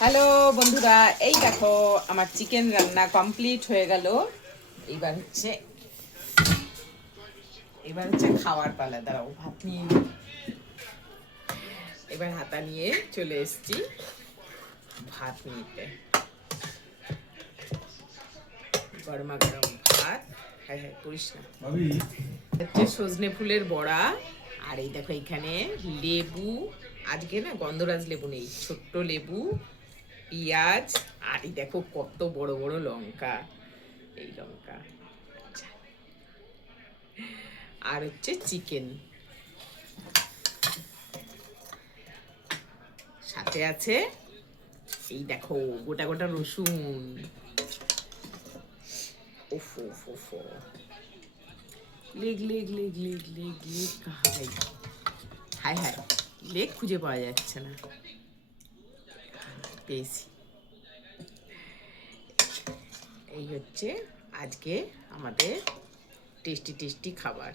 Hello বন্ধুরা, এই দেখো আমার চিকেন রান্না কমপ্লিট হয়ে গেল। এবার হচ্ছে খাওয়ার পালা। দাঁড়াও, ভাত নিয়ে নিই। এবার হাতা নিয়ে চলে এসেছি ভাত নিতে। গরমা গরম ভাত। হ্যাঁ হ্যাঁ, করিস না। হচ্ছে সজনে ফুলের বড়া। আর এই দেখো এখানে লেবু। আজকে না গন্ধরাজ লেবু নেই, ছোট্ট লেবু, পেঁয়াজ, আর এই দেখো কত বড় বড় লঙ্কা। এই লঙ্কা, আচ্ছা, আর হচ্ছে চিকেন সাথে আছে। এই দেখো গোটা গোটা রসুন। উফ উফ উফ, leg leg leg leg leg leg কাহা গাই। হায় হায়, লেগ খুঁজে পাওয়া যাচ্ছে না। পেয়েছি। এই হচ্ছে আজকে আমাদের টেস্টি টেস্টি খাবার।